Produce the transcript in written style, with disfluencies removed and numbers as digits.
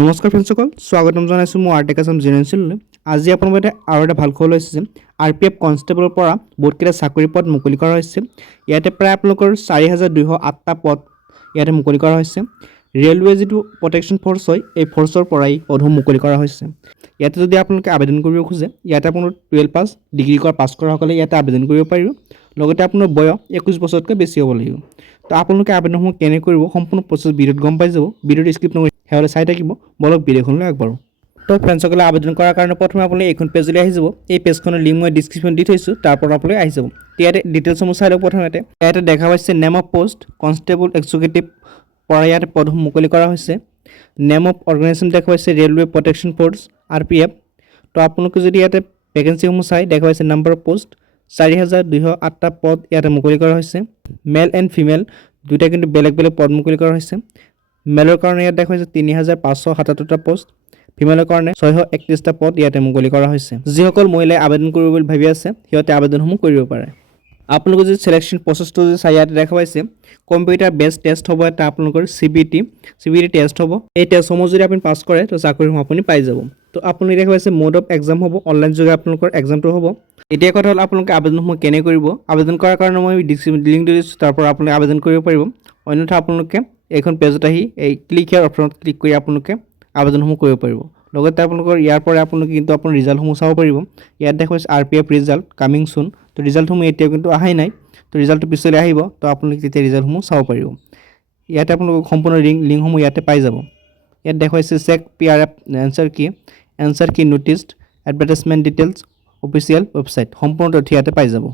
নমস্কাৰ ফ্ৰেণ্ডসকল, স্বাগতম জনাইছোঁ মই আৰ্টেক আছাম জেনেৰেশ্যনলৈ। আজি আপোনাৰ বাবে আৰু এটা ভাল খবৰ লৈছে যে RPF কনষ্টেবলৰ পৰা বহুতকেইটা চাকৰি পদ মুকলি কৰা হৈছে। ইয়াতে প্ৰায় আপোনালোকৰ 4208টা পদ ইয়াতে মুকলি কৰা হৈছে। ৰেলৱে যিটো প্ৰটেকশ্যন ফ'ৰ্চ হয়, এই ফ'ৰ্চৰ পৰাই পদসমূহ মুকলি কৰা হৈছে। ইয়াতে যদি আপোনালোকে আবেদন কৰিব খোজে, ইয়াতে আপোনাৰ 12 পাছ ডিগ্ৰী পাছ কৰাসকলে ইয়াতে আবেদন কৰিব পাৰিব। লগতে আপোনাৰ বয়স 21 বছৰতকৈ বেছি হ'ব লাগিব। তো আপোনালোকে আবেদনসমূহ কেনে কৰিব সম্পূৰ্ণ প্ৰচেছ ভিডিঅ'ত গম পাই যাব। ভিডিঅ'টো স্কিপ নকৰি সেয়ালৈ চাই থাকিব। বলক ভিডিঅ'খনলৈ আগবাঢ়ো। তো ফ্ৰেণ্ডসকলে আবেদন কৰাৰ কাৰণে প্ৰথমে আপুনি এইখন পেজলৈ আহি যাব। এই পেজখনৰ লিংক মই ডিছক্ৰিপশ্যন দি থৈছোঁ, তাৰ পৰা আপোনালোকে আহি যাব। ইয়াতে ডিটেইলছসমূহ চাই লওক। প্ৰথমতে ইয়াতে দেখা পাইছে name of post constable executive পৰা ইয়াতে পদসমূহ মুকলি কৰা হৈছে। নেম অফ অৰ্গেনাইজেশ্যন দেখা পাইছে ৰেলৱে প্ৰটেকশ্যন ফ'ৰ্চ RPF। তো আপোনালোকে যদি ইয়াতে ভেকেঞ্চিসমূহ চাই দেখা পাইছে নাম্বাৰ অফ পষ্ট 4208টা পদ ইয়াতে মুকলি কৰা হৈছে। মেল এণ্ড ফিমেল দুটা কিন্তু বেলেগ বেলেগ পদ মুকলি কৰা হৈছে। মেলৰ কাৰণে ইয়াত দেখা হৈছে 3577টা পষ্ট, ফিমেলৰ কাৰণে 631টা পদ ইয়াতে মুকলি কৰা হৈছে। যিসকল মহিলাই আবেদন কৰিব বুলি ভাবি আছে সিহঁতে আবেদনসমূহ কৰিব পাৰে। আপোনালোকে যদি চিলেকশ্যন প্ৰচেছটো যদি চাই ইয়াতে দেখা পাইছে কম্পিউটাৰ বেছ টেষ্ট হ'ব, এটা আপোনালোকৰ CBT টেষ্ট হ'ব। এই টেষ্টসমূহ যদি আপুনি পাছ কৰে তো চাকৰিসমূহ আপুনি পাই যাব। তো আপুনি দেখা পাইছে মোড অফ এক্সাম হ'ব, অনলাইন যোগে আপোনালোকৰ এক্সামটো হ'ব। এতিয়া কথা হ'ল আপোনালোকে আবেদনসমূহ কেনে কৰিব। আবেদন কৰাৰ কাৰণে মই লিংক দি দিছোঁ, তাৰ পৰা আপোনালোকে আবেদন কৰিব পাৰিব। অন্যথা আপোনালোকে এইখন পেজত আহি এই ক্লিক হিয়াৰ অপশ্যনত ক্লিক কৰি আপোনালোকে আবেদনসমূহ কৰিব পাৰিব। লগতে আপোনালোকৰ ইয়াৰ পৰা আপোনালোকে কিন্তু আপোনাৰ ৰিজাল্টসমূহ চাব পাৰিব। ইয়াত দেখা হৈছে RPF ৰিজাল্ট কামিং চুন। তো ৰিজাল্টসমূহ এতিয়াও কিন্তু অহাই নাই। তো ৰিজাল্টটো পিছলৈ আহিব, তো আপোনালোকে তেতিয়া ৰিজাল্টসমূহ চাব পাৰিব। ইয়াতে আপোনালোকক সম্পূৰ্ণ লিংকসমূহ ইয়াতে পাই যাব। ইয়াত দেখুৱাইছে চেক PRF এনচাৰ কি নটিছড এডভাৰটাইজমেণ্ট ডিটেইলছ অফিচিয়েল ৱেবছাইট, সম্পূৰ্ণ তথ্য ইয়াতে পাই যাব।